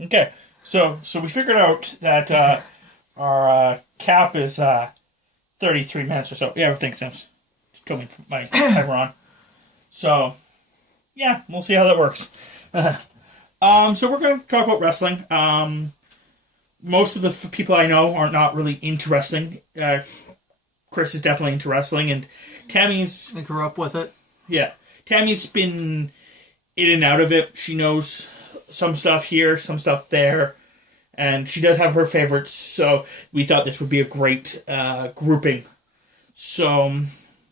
Okay, so we figured out that our cap is 33 minutes or so. Yeah, everything seems. Just told me my timer on. So, yeah, we'll see how that works. So we're going to talk about wrestling. Most of the people I know are not really into wrestling. Chris is definitely into wrestling, and Tammy's... I grew up with it. Yeah. Tammy's been in and out of it. She knows some stuff here, some stuff there, and she does have her favorites, so we thought this would be a great grouping. So,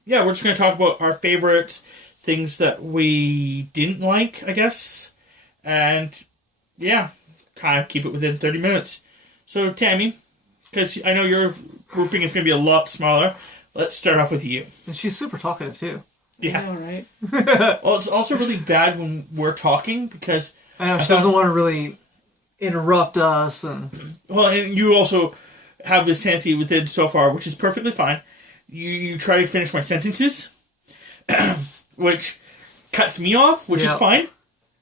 yeah, we're just going to talk about our favorites, things that we didn't like, I guess, and, yeah, kind of keep it within 30 minutes. So, Tammy, because I know your grouping is going to be a lot smaller, let's start off with you. And she's super talkative, too. Yeah. I know, right? Well, it's also really bad when we're talking because... I know, she doesn't want to really interrupt us. And you also have this tendency within so far, which is perfectly fine. You try to finish my sentences, which cuts me off, which is fine,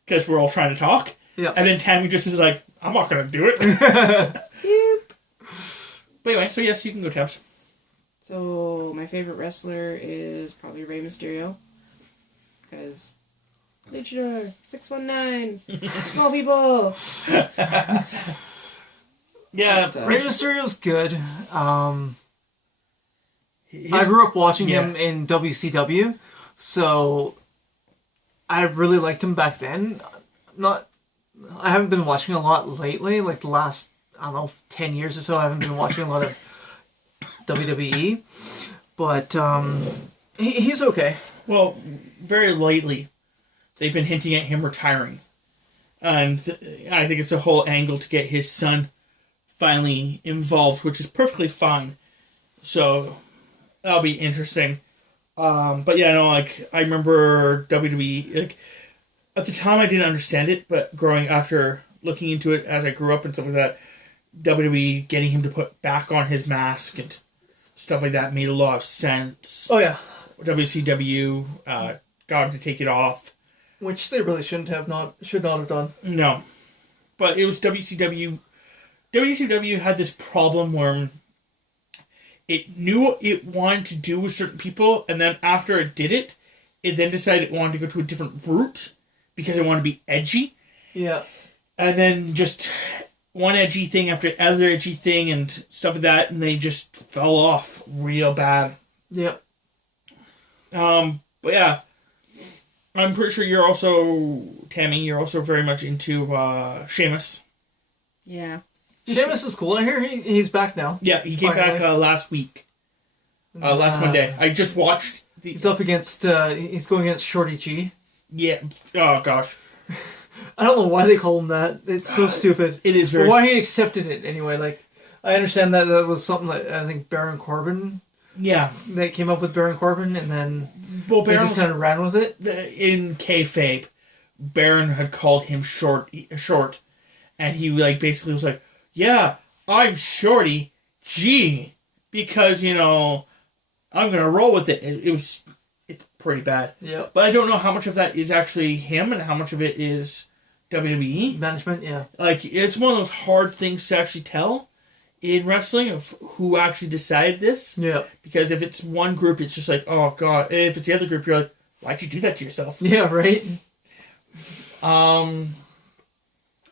because we're all trying to talk. Yeah. And then Tammy just is like, I'm not going to do it. Yep. But anyway, so yes, you can go, Tabs. So, my favorite wrestler is probably Rey Mysterio. Because... Luchador, 619, small people. Yeah, Rey Mysterio's good. I grew up watching him in WCW, so I really liked him back then. I haven't been watching a lot lately, like the last, 10 years or so. I haven't been watching a lot of WWE, but he's okay. Well, very lately, they've been hinting at him retiring. And I think it's a whole angle to get his son finally involved, which is perfectly fine. So, that'll be interesting. But yeah, no, like, I remember WWE, like, at the time I didn't understand it, but after looking into it as I grew up and stuff like that, WWE getting him to put back on his mask and stuff like that made a lot of sense. Oh, yeah. WCW got him to take it off. Which they really should not have done. No. But it was WCW. WCW had this problem where it knew what it wanted to do with certain people, and then after it did it, it then decided it wanted to go to a different route because it wanted to be edgy. Yeah. And then just one edgy thing after other edgy thing and stuff like that, and they just fell off real bad. Yeah. But yeah. I'm pretty sure you're also, Tammy, you're also very much into Sheamus. Yeah. Sheamus is cool. I hear he's back now. Yeah, he came back last week. Last Monday. I just watched He's up against, he's going against Shorty G. Yeah. Oh, gosh. I don't know why they call him that. It's so stupid. It is very... But why he accepted it anyway. Like, I understand that was something that I think Baron Corbin... Yeah. They came up with Baron Corbin, and then they Baron just kind of ran with it. In kayfabe, Baron had called him short, and he like basically was like, "Yeah, I'm Shorty G because I'm gonna roll with it." It's pretty bad. Yeah. But I don't know how much of that is actually him and how much of it is WWE management. Yeah. Like it's one of those hard things to actually tell in wrestling of who actually decided this. Yeah. Because if it's one group, it's just like, oh god. And if it's the other group, you're like, why'd you do that to yourself? Yeah, right.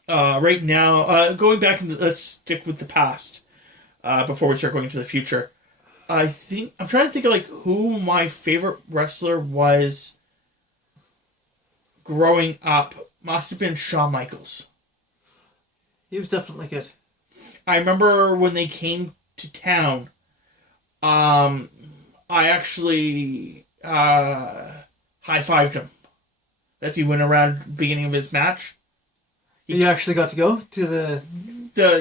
Right now, going back into, let's stick with the past before we start going into the future. I'm trying to think of like who my favorite wrestler was growing up. Must have been Shawn Michaels. He was definitely good. I remember when they came to town, I actually high-fived him as he went around the beginning of his match. You actually got to go to the...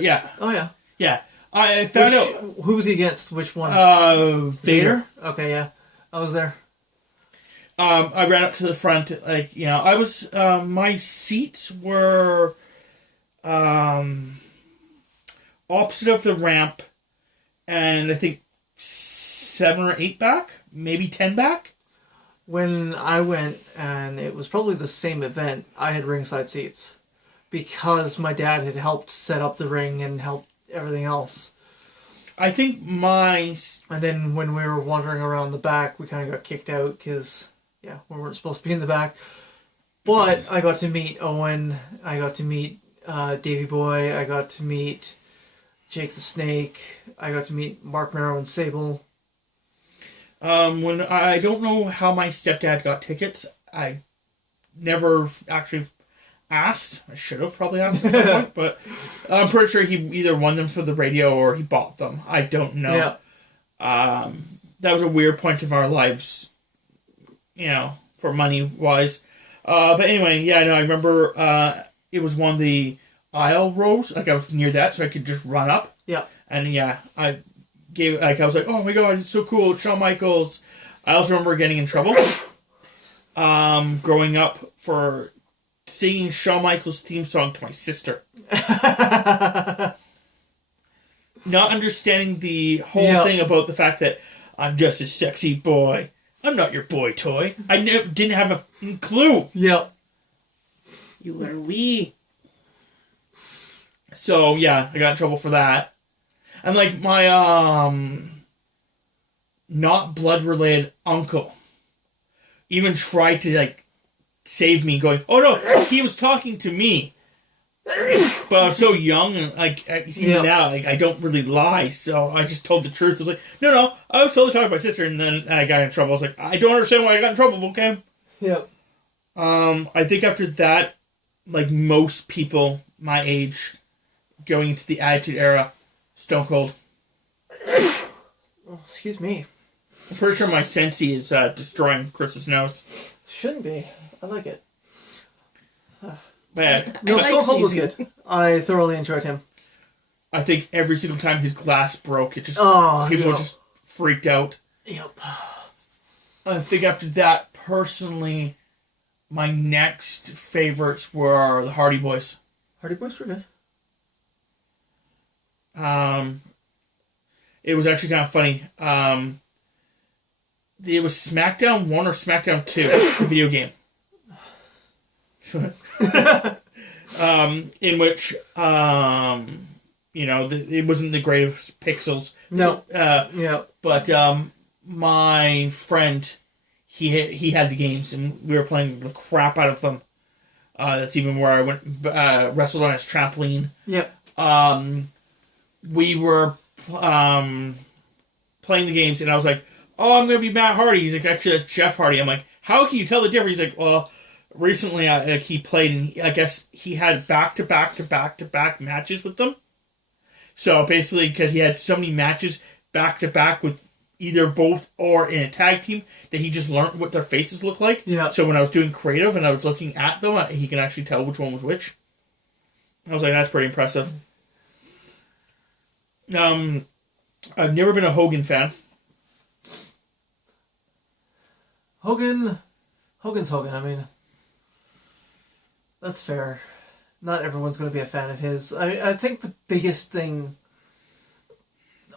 Yeah. Oh, yeah. Yeah. I found out... Who was he against? Which one? Vader. Okay, yeah. I was there. I ran up to the front, I was... my seats were... opposite of the ramp, and I think 7 or 8 back, maybe 10 back. When I went, and it was probably the same event, I had ringside seats. because my dad had helped set up the ring and helped everything else. I think my And then when we were wandering around the back, we kind of got kicked out because, yeah, we weren't supposed to be in the back. But I got to meet Owen. I got to meet Davey Boy. I got to meet Jake the Snake. I got to meet Mark Merrow and Sable. when I don't know how my stepdad got tickets. I never actually asked. I should have probably asked at some point, but I'm pretty sure he either won them for the radio or he bought them. I don't know. Yeah. That was a weird point of our lives, for money wise. But anyway, yeah, no, I remember it was one of the aisle rows. Like I was near that, so I could just run up. Yeah. And yeah, I was like, oh my god, it's so cool, it's Shawn Michaels. I also remember getting in trouble, growing up for singing Shawn Michaels' theme song to my sister. Not understanding the whole thing about the fact that I'm just a sexy boy. I'm not your boy toy. I didn't have a clue. Yep. You were wee. So yeah, I got in trouble for that. And like my not blood related uncle even tried to like save me, going, "Oh no, he was talking to me." But I was so young, and like even now, like I don't really lie, so I just told the truth. I was like, "No, I was totally talking to my sister," and then I got in trouble. I was like, "I don't understand why I got in trouble." Okay. Yep. I think after that, like most people my age, going into the Attitude Era, Stone Cold. Oh, excuse me. I'm pretty sure my Sensi is destroying Chris's nose. Shouldn't be. I like it. But yeah, No, like Stone Cold was sneezing. good. I thoroughly enjoyed him. I think every single time his glass broke, it just Oh, people yeah. just freaked out. Yep. I think after that, personally, my next favorites were the Hardy Boys. Hardy Boys were good. It was actually kind of funny. It was SmackDown 1 or SmackDown 2, the video game. In which, it wasn't the greatest pixels. No. Yeah. But my friend, he had the games, and we were playing the crap out of them. That's even where I went wrestled on his trampoline. Yep. We were playing the games, and I was like, "Oh, I'm gonna be Matt Hardy." He's like, "Actually, it's Jeff Hardy." I'm like, "How can you tell the difference?" He's like, "Well, recently, he played, and I guess he had back-to-back matches with them. So basically, because he had so many matches back-to-back with either both or in a tag team, that he just learned what their faces look like. Yeah. So when I was doing creative and I was looking at them, he can actually tell which one was which. I was like, that's pretty impressive. I've never been a Hogan fan. Hogan's Hogan. I mean, that's fair. Not everyone's going to be a fan of his. I think the biggest thing...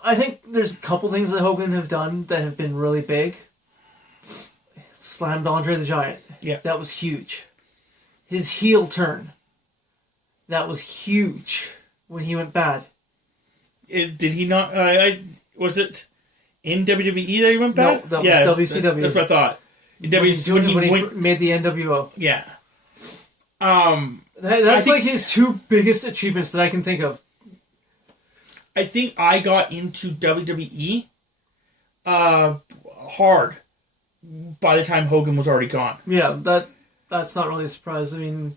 I think there's a couple things that Hogan have done that have been really big. Slammed Andre the Giant. Yeah. That was huge. His heel turn. That was huge when he went bad. Did he not... was it in WWE that he went bad? No, that was WCW. That's what I thought. In When WCW, he made the NWO. Yeah. That's like his two biggest achievements that I can think of. I think I got into WWE hard by the time Hogan was already gone. Yeah, that's not really a surprise. I mean,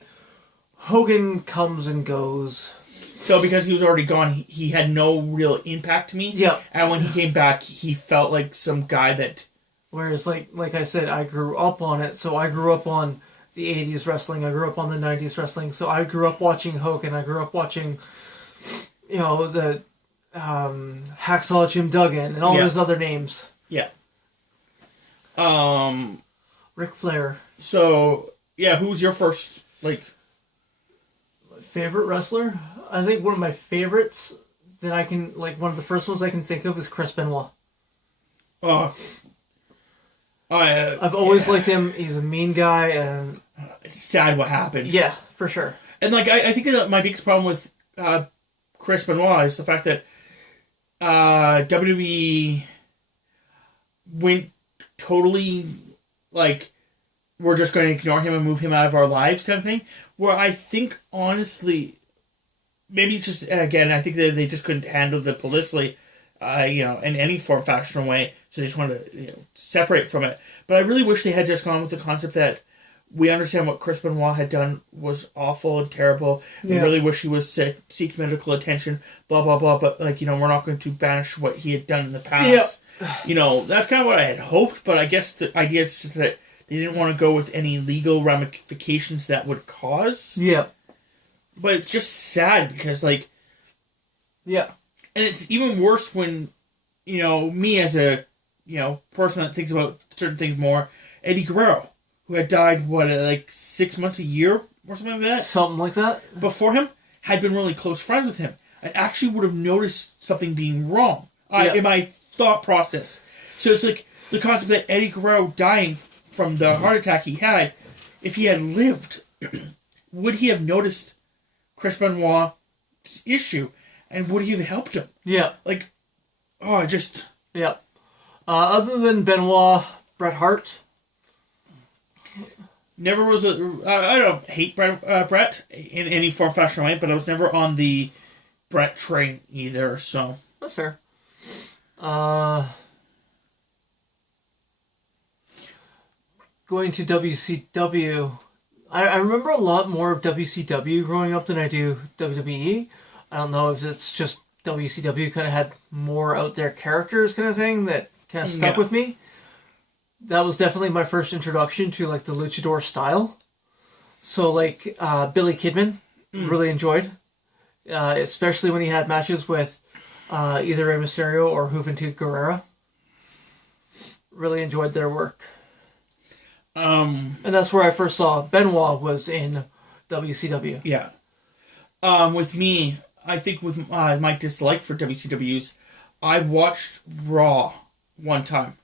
Hogan comes and goes. So because he was already gone, he had no real impact to me. Yeah. And when he came back, he felt like some guy that... Whereas, like I said, I grew up on it, so I grew up on the 80s wrestling, I grew up on the 90s wrestling, so I grew up watching Hogan, I grew up watching, the Hacksaw Jim Duggan, and all those other names. Yeah. Ric Flair. So, yeah, who's your first, Favorite wrestler? I think one of my favorites that I can, one of the first ones I can think of is Chris Benoit. I've always liked him. He's a mean guy, and it's sad what happened. yeah, for sure. And like I think that my biggest problem with Chris Benoit is the fact that WWE went totally like we're just going to ignore him and move him out of our lives kind of thing. Where I think honestly, maybe it's just again I think that they just couldn't handle the publicity, in any form, fashion, or way. So they just wanted to separate from it. But I really wish they had just gone with the concept that we understand what Chris Benoit had done was awful and terrible. We really wish he was sick, seeks medical attention, blah, blah, blah. But, we're not going to banish what he had done in the past. Yeah. That's kind of what I had hoped. But I guess the idea is just that they didn't want to go with any legal ramifications that would cause. Yeah. But it's just sad because, yeah. And it's even worse when, me as a, person that thinks about certain things more, Eddie Guerrero, who had died, 6 months, a year, or something like that? Something like that. Before him, had been really close friends with him. I actually would have noticed something being wrong in my thought process. So it's like the concept that Eddie Guerrero dying from the heart attack he had, if he had lived, would he have noticed Chris Benoit's issue? And would he have helped him? Yeah. Yeah. Other than Benoit, Bret Hart. Never was I don't hate Bret in any form, fashion, or way, but I was never on the Bret train either, so. That's fair. Going to WCW. I remember a lot more of WCW growing up than I do WWE. I don't know if it's just WCW kind of had more out there characters kind of thing that kind of stuck with me. That was definitely my first introduction to the luchador style. So Billy Kidman, really enjoyed, especially when he had matches with either Rey Mysterio or Juventud Guerrera. Really enjoyed their work. And that's where I first saw Benoit was in WCW. Yeah. With me, I think with my dislike for WCWs, I watched Raw one time.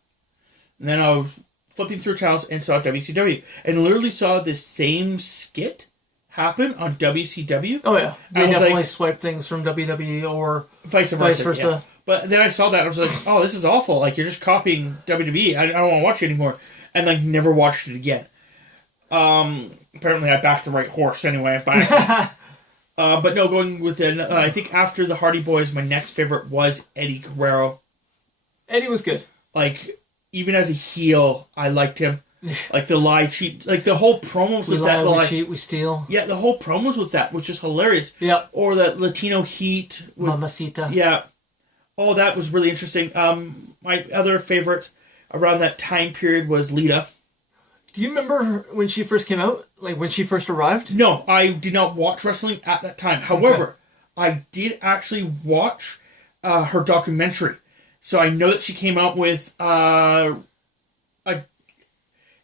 And then I was flipping through channels and saw WCW. And literally saw the same skit happen on WCW. Oh, yeah. They definitely swipe things from WWE or vice versa. Yeah. But then I saw that. I was like, oh, this is awful. You're just copying WWE. I don't want to watch it anymore. And, never watched it again. Apparently I backed the right horse anyway. But no, going with it, I think after the Hardy Boys, my next favorite was Eddie Guerrero. Eddie was good. Even as a heel, I liked him. The lie, cheat, the whole promos with that. We cheat, we steal. Yeah, the whole promos with that was just hilarious. Yeah. Or that Latino heat. With, Mamacita. Yeah. All that was really interesting. My other favorite around that time period was Lita. Do you remember when she first came out? When she first arrived? No, I did not watch wrestling at that time. However, I did actually watch her documentary. So I know that she came out with a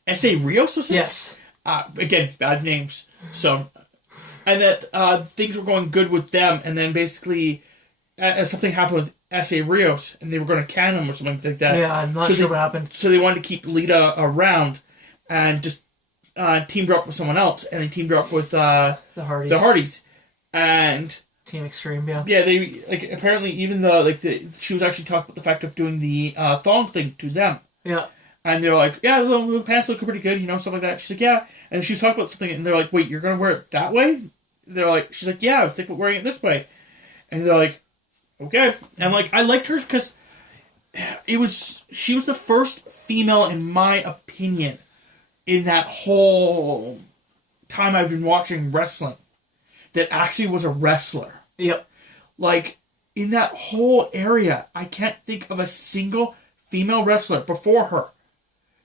S.A. Rios or something? Yes. Again, bad names. So, and that things were going good with them, and then basically something happened with S.A. Rios, and they were going to can him or something like that. Yeah, I'm not sure what happened. So they wanted to keep Lita around, and just teamed her up with someone else, and they teamed her up with the Hardys. And Team Extreme, yeah. Yeah, they apparently even though she was actually talking about the fact of doing the thong thing to them. Yeah. And they're like, yeah, the pants look pretty good, stuff like that. She's like, yeah. And she was talking about something, and they're like, wait, you're gonna wear it that way? They're like, she's like, yeah, I was thinking about wearing it this way. And they're like, okay. And I liked her because she was the first female, in my opinion, in that whole time I've been watching wrestling, that actually was a wrestler. Yep. In that whole area, I can't think of a single female wrestler before her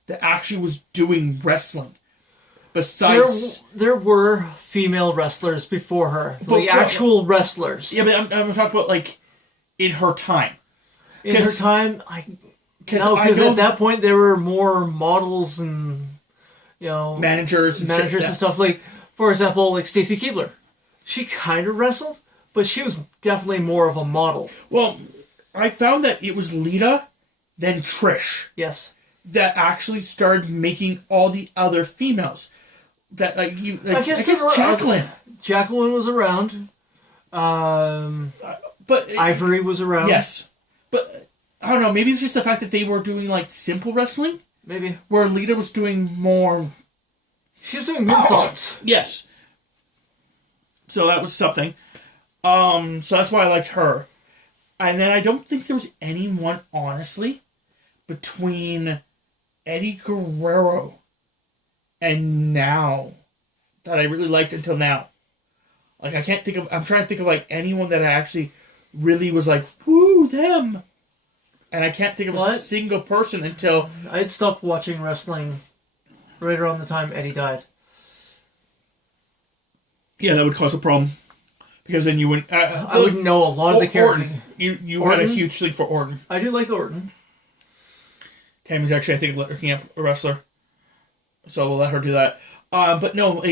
that actually was doing wrestling. Besides... There were female wrestlers before her. Actual wrestlers. Yeah, but I'm talking about, in her time. In her time, because at that point there were more models and, managers and stuff. For example, Stacy Keibler. She kind of wrestled, but she was definitely more of a model. Well, I found that it was Lita, then Trish. Yes. That actually started making all the other females. That like you. Like, I guess there were Jacqueline. Jacqueline was around. But Ivory was around. Yes, but I don't know. Maybe it's just the fact that they were doing like simple wrestling, Maybe. where Lita was doing more. She was doing moonsaults. Yes. So that was something. So that's why I liked her. And then I don't think there was anyone, honestly, between Eddie Guerrero and now that I really liked until now. Like, I can't think of... I'm trying to think of, like, anyone that I actually really was like, whoo, them! And I can't think of a single person until... I had stopped watching wrestling right around the time Eddie died. Yeah, that would cause a problem. Because then you wouldn't... I wouldn't know a lot of the characters. Orton. You had a huge thing for Orton. I do like Orton. Tammy's actually, I think, looking up a wrestler. So we'll let her do that. But no,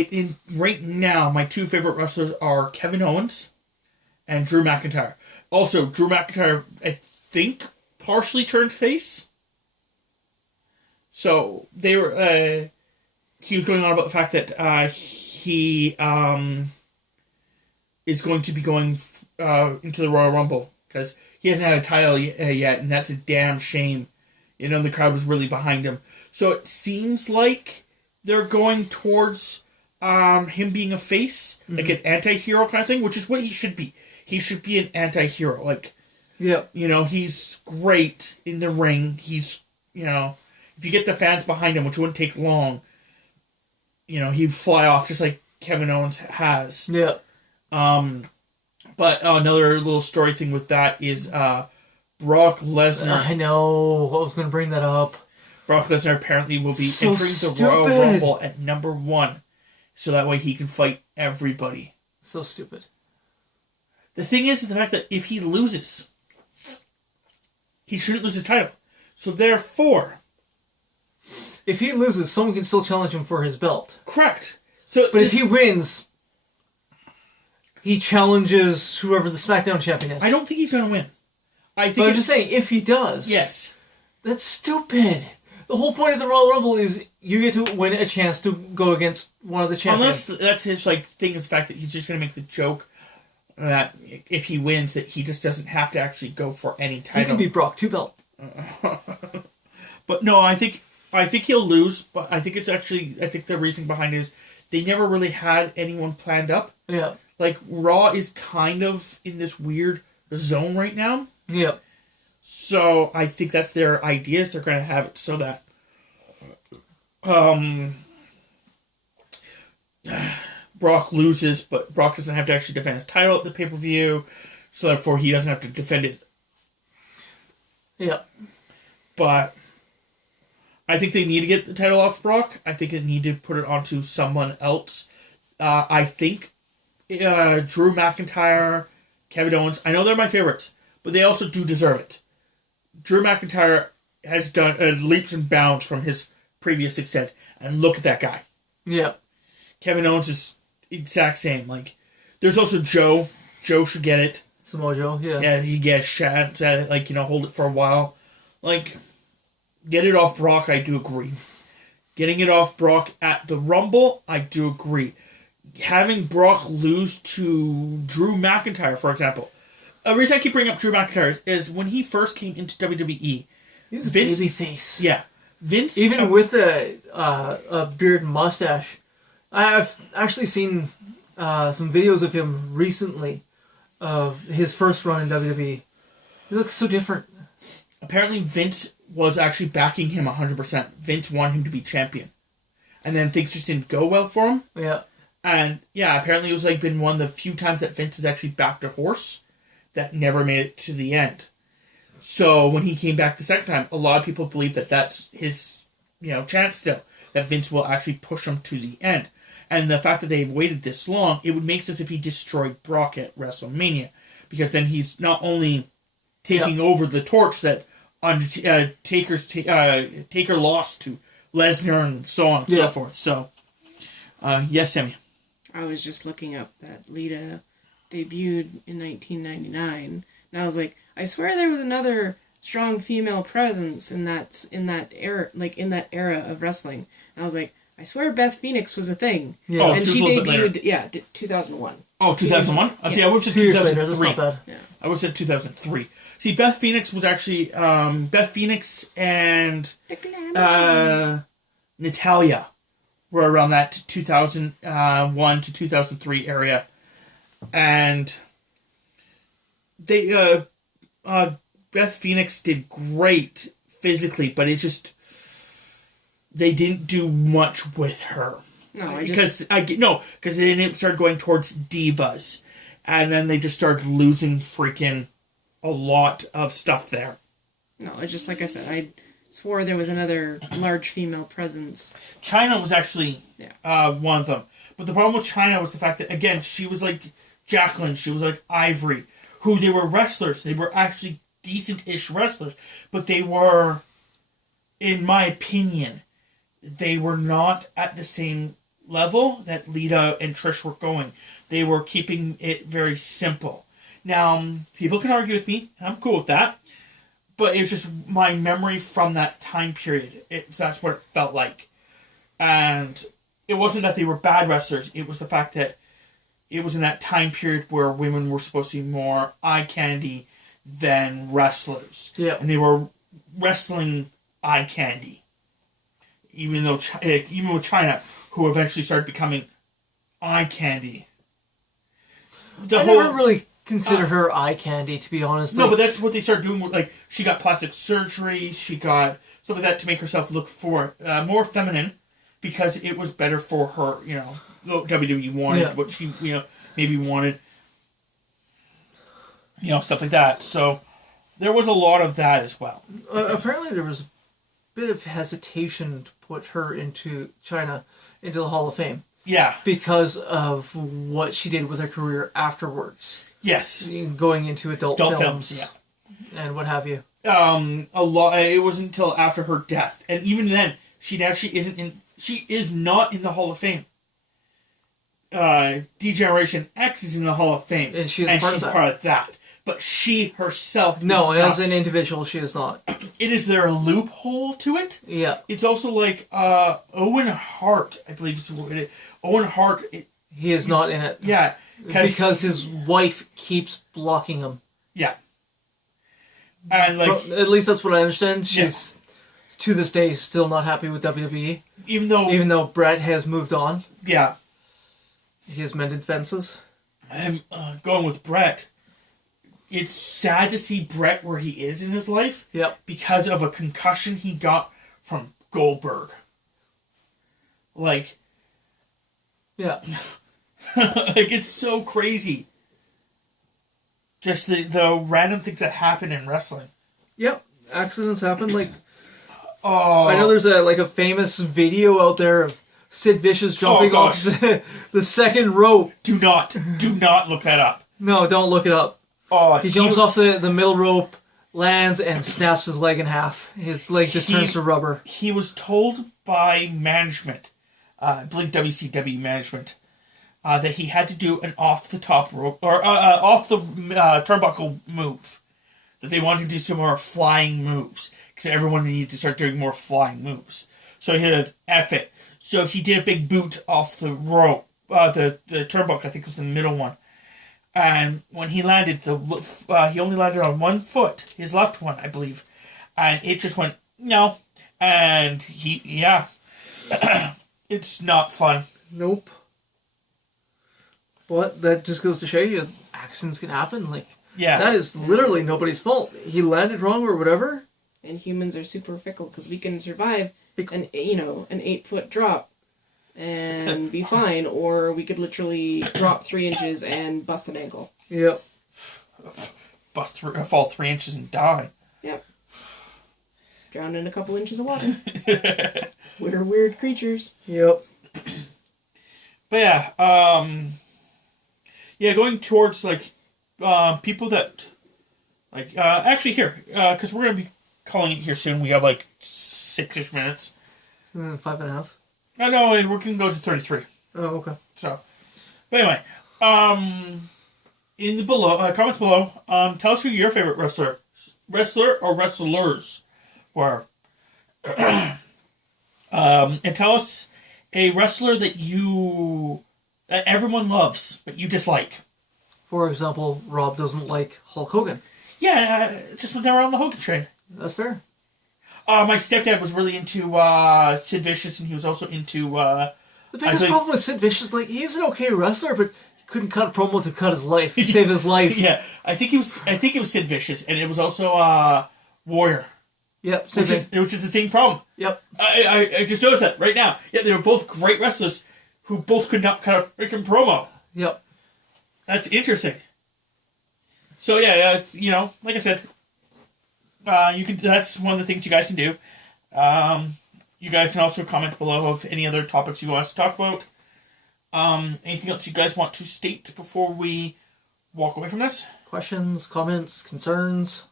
right now, my two favorite wrestlers are Kevin Owens and Drew McIntyre. Also, Drew McIntyre, I think, partially turned face. So they were... he was going on about the fact that he is going to be going into the Royal Rumble. Because he hasn't had a title yet, and that's a damn shame. You know, the crowd was really behind him. So it seems like they're going towards him being a face, like an anti-hero kind of thing, which is what he should be. He should be an anti-hero. Like, yeah, you know, he's great in the ring. He's, you know, if you get the fans behind him, which wouldn't take long, you know, he'd fly off just like Kevin Owens has. Yeah. But another little story thing with that is Brock Lesnar. I know. I was going to bring that up. Brock Lesnar apparently will be So entering stupid. the Royal Rumble at number 1. So that way he can fight everybody. So stupid. The thing is the fact that if he loses, he shouldn't lose his title. So therefore... If he loses, someone can still challenge him for his belt. Correct. So But if he wins, he challenges whoever the SmackDown champion is. I don't think he's going to win. But I'm just saying, if he does... Yes. That's stupid. The whole point of the Royal Rumble is you get to win a chance to go against one of the champions. Unless that's his thing is the fact that he's just going to make the joke that if he wins, that he just doesn't have to actually go for any title. He can be Brock 2-belt. But no, I think he'll lose. But I think the reason behind it is they never really had anyone planned up. Yeah. Like Raw is kind of in this weird zone right now. Yeah. So I think that's their ideas. They're going to have it so that Brock loses, but Brock doesn't have to actually defend his title at the pay-per-view, so therefore he doesn't have to defend it. Yeah. But I think they need to get the title off Brock. I think they need to put it onto someone else. I think Drew McIntyre, Kevin Owens, I know they're my favorites, but they also do deserve it. Drew McIntyre has done leaps and bounds from his previous success, and look at that guy. Yeah. Kevin Owens is exact same. Like, there's also Joe. Joe should get it. Samoa Joe, yeah. Yeah, he gets shots at it, like, you know, hold it for a while. Like, get it off Brock, I do agree. Getting it off Brock at the Rumble, I do agree. Having Brock lose to Drew McIntyre, for example. A reason I keep bringing up Drew McIntyre is when he first came into WWE, He was Vince, a baby face. Yeah. Vince... Even with a beard and mustache. I've actually seen some videos of him recently of his first run in WWE. He looks so different. Apparently Vince was actually backing him 100%. Vince wanted him to be champion. And then things just didn't go well for him. Yeah. And yeah, apparently it was like been one of the few times that Vince has actually backed a horse that never made it to the end. So when he came back the second time, a lot of people believe that that's his, you know, chance still. That Vince will actually push him to the end. And the fact that they've waited this long, it would make sense if he destroyed Brock at WrestleMania. Because then he's not only taking over the torch that Taker lost to Lesnar and so on and so forth. So, yes, Sammy. I was just looking up that Lita debuted in 1999, and I was like, I swear there was another strong female presence in that era, like in that era of wrestling. And I was like, I swear Beth Phoenix was a thing. Yeah. Oh, And just she a little bit debuted, 2001. Oh, 2001? I see, I would have said 2 years later, that's 2003. not bad. Yeah. I would have said 2003. See, Beth Phoenix was actually, Beth Phoenix and Natalia were around that 2001 to 2003 area. And they, Beth Phoenix did great physically, but it just, they didn't do much with her. No, Because then it started going towards divas, and then they just started losing freaking a lot of stuff there. No, it's just like I said, I swore there was another large female presence. China was actually one of them, but the problem with China was the fact that, again, she was like Jacqueline, she was like Ivory, who they were wrestlers. They were actually decent-ish wrestlers, but they were, in my opinion, they were not at the same level that Lita and Trish were going. They were keeping it very simple. Now, people can argue with me, and I'm cool with that, but it's just my memory from that time period. That's what it felt like. And it wasn't that they were bad wrestlers, it was the fact that it was in that time period where women were supposed to be more eye candy than wrestlers. Yeah. And they were wrestling eye candy. Even with China, who eventually started becoming eye candy. I never really considered her eye candy, to be honest. No, but that's what they started doing. Like, she got plastic surgery, she got stuff like that to make herself look more feminine, because it was better for her. What WWE wanted, what she maybe wanted, stuff like that. So there was a lot of that as well. Apparently, there was a bit of hesitation to put her into the Hall of Fame. Yeah. Because of what she did with her career afterwards. Yes. Going into adult films. Yeah. And what have you. A lot. It wasn't until after her death, and even then, she actually isn't in. She is not in the Hall of Fame. D-Generation X is in the Hall of Fame, and she's part of that. But she herself, no, as an individual, she is not. It is there a loophole to it? Yeah. It's also like Owen Hart, I believe is what it is. Owen Hart. He is not in it. Yeah. Because his wife keeps blocking him. Yeah. And like, at least that's what I understand. She's to this day still not happy with WWE. Even though Brett has moved on. Yeah. He has mended fences. I'm going with Brett. It's sad to see Brett where he is in his life. Yep. Because of a concussion he got from Goldberg. Like. Yeah. Like, it's so crazy. Just the random things that happen in wrestling. Yep. Accidents happen. Like, I know there's a famous video out there of Sid Vicious jumping off the second rope. Do not look that up. No, don't look it up. He jumps off the middle rope, lands, and snaps his leg in half. His leg just turns to rubber. He was told by management, I believe WCW management, that he had to do an off the top rope or off the turnbuckle move. That they wanted to do some more flying moves because everyone needed to start doing more flying moves. So he had F it. So he did a big boot off the rope, the turnbuckle. I think was the middle one. And when he landed, he only landed on one foot, his left one, I believe, and it just went no. And it's not fun. Nope. But that just goes to show you accidents can happen. Like, that is literally nobody's fault. He landed wrong or whatever. And humans are super fickle because we can survive an 8-foot drop and be fine, or we could literally drop 3 inches and bust an ankle. Yep. Fall 3 inches and die. Yep. Drown in a couple inches of water. We're weird creatures. Yep. But going towards like people that like actually here because we're gonna be calling it here soon. We have like 6-ish minutes. 5.5. No, we're gonna go to 33. Oh, okay. So, but anyway, in the comments below, tell us who your favorite wrestler or wrestlers were, and tell us a wrestler that that everyone loves, but you dislike. For example, Rob doesn't like Hulk Hogan. Yeah, just was never on the Hogan train. That's fair. My stepdad was really into Sid Vicious, and he was also into. The biggest problem with Sid Vicious, like, he's an okay wrestler, but he couldn't cut a promo to cut his life, save his life. Yeah, I think it was Sid Vicious, and it was also Warrior. Yep, same thing. Which is the same problem. Yep. I just noticed that right now. Yeah, they were both great wrestlers who both could not cut a freaking promo. Yep. That's interesting. So yeah, like I said, you can. That's one of the things you guys can do. You guys can also comment below of any other topics you want us to talk about. Anything else you guys want to state before we walk away from this? Questions, comments, concerns?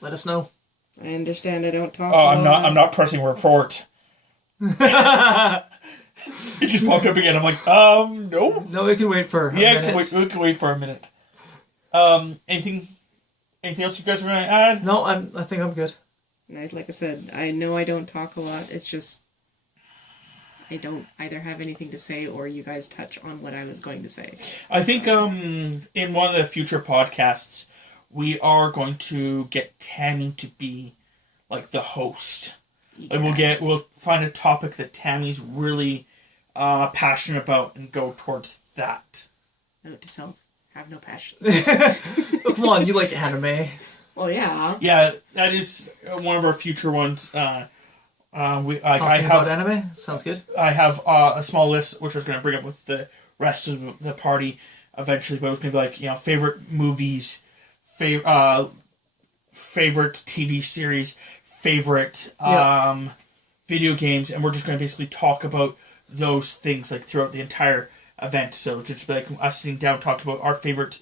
Let us know. I understand I don't talk. Oh, I'm not pressing report. It just popped up again. I'm like, no. No, we can wait for a minute. We can wait for a minute. Anything else you guys are going to add? No, I think I'm good. Like I said, I know I don't talk a lot. It's just I don't either have anything to say or you guys touch on what I was going to say. I think in one of the future podcasts, we are going to get Tammy to be like the host. Yeah. Like we'll find a topic that Tammy's really passionate about and go towards that. Note to self: have no passion. Oh, come on, you like anime. Well, yeah. Yeah, that is one of our future ones. I Talking have about anime? Sounds good. I have a small list which I was going to bring up with the rest of the party eventually, but it was going to be like favorite movies, favorite TV series, favorite video games, and we're just going to basically talk about those things like throughout the entire event. So just be like us sitting down talking about our favorite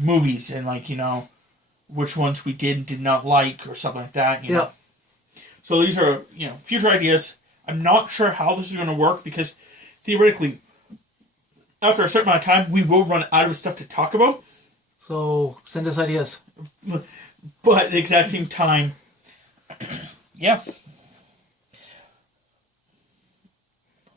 movies and like which ones we did and did not like or something like that. You know. So these are future ideas. I'm not sure how this is going to work because theoretically, after a certain amount of time, we will run out of stuff to talk about. So send us ideas. But at the exact same time, yeah.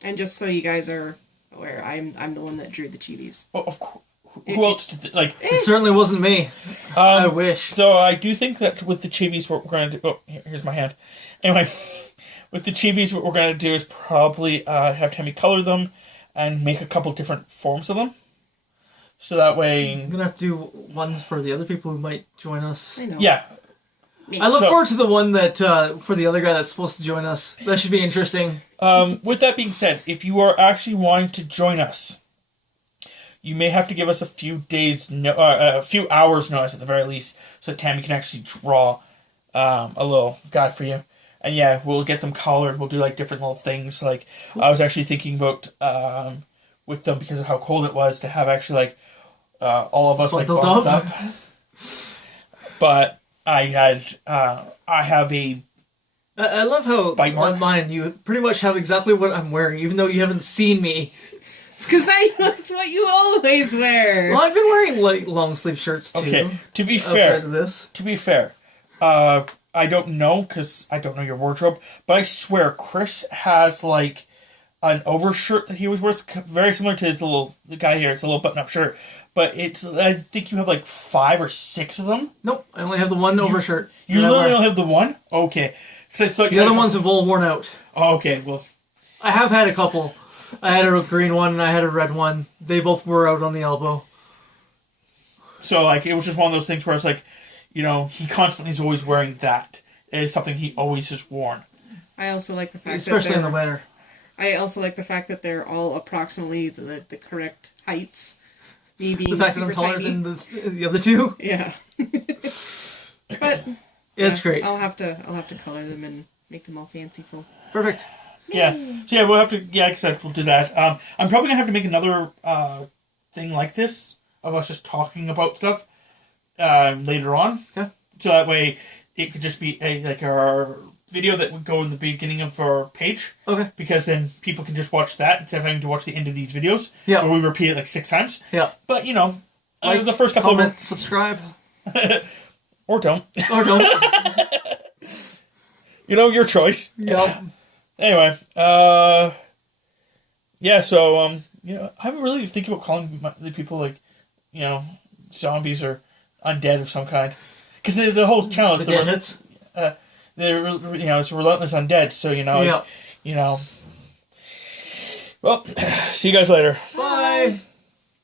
And just so you guys are aware, I'm the one that drew the chibis. Well, of course. Who else did It certainly wasn't me. I wish. So I do think that with the chibis, what we're going to do... Oh, here's my hand. Anyway, with the chibis, what we're going to do is probably have Tammy color them and make a couple different forms of them. So that way... I'm going to have to do ones for the other people who might join us. I know. Yeah. I look forward to the one that, for the other guy that's supposed to join us. That should be interesting. With that being said, if you are actually wanting to join us, you may have to give us a few days, a few hours notice at the very least, so Tammy can actually draw a little guide for you. And yeah, we'll get them colored. We'll do like different little things. Like I was actually thinking about with them because of how cold it was to have actually like all of us like bundled up. But I have a. I love how on mine you pretty much have exactly what I'm wearing, even though you haven't seen me. Because that's what you always wear. Well, I've been wearing like long sleeve shirts too. Okay, to be fair, I don't know because I don't know your wardrobe, but I swear Chris has like an overshirt that he always wears, very similar to the guy here. It's a little button-up shirt, but I think you have like 5 or 6 of them. Nope, I only have the one overshirt. You literally only have the one? Okay, because I thought the other ones have all worn out. Oh, okay, well, I have had a couple. I had a green one and I had a red one. They both were out on the elbow. So, like, it was just one of those things where it's like, he constantly is always wearing that. It is something he always has worn. I also like the fact especially in the winter. I also like the fact that they're all approximately the correct heights. Me being the fact that I'm taller than the other two? Yeah. But it's great. I'll have to color them and make them all fanciful. Perfect. Yeah. So yeah, we'll have to. Yeah, like I said, we'll do that. I'm probably gonna have to make another thing like this of us just talking about stuff later on. Okay. So that way, it could just be our video that would go in the beginning of our page. Okay. Because then people can just watch that instead of having to watch the end of these videos. Yeah. Where we repeat it like 6 times. Yeah. But like, the first couple comment, subscribe, or don't. Or don't. Your choice. Yep. Anyway, yeah, so I'm really thinking about calling the people like, zombies or undead of some kind, because the whole channel is Deadheads? it's relentless undead. So Well, see you guys later. Bye.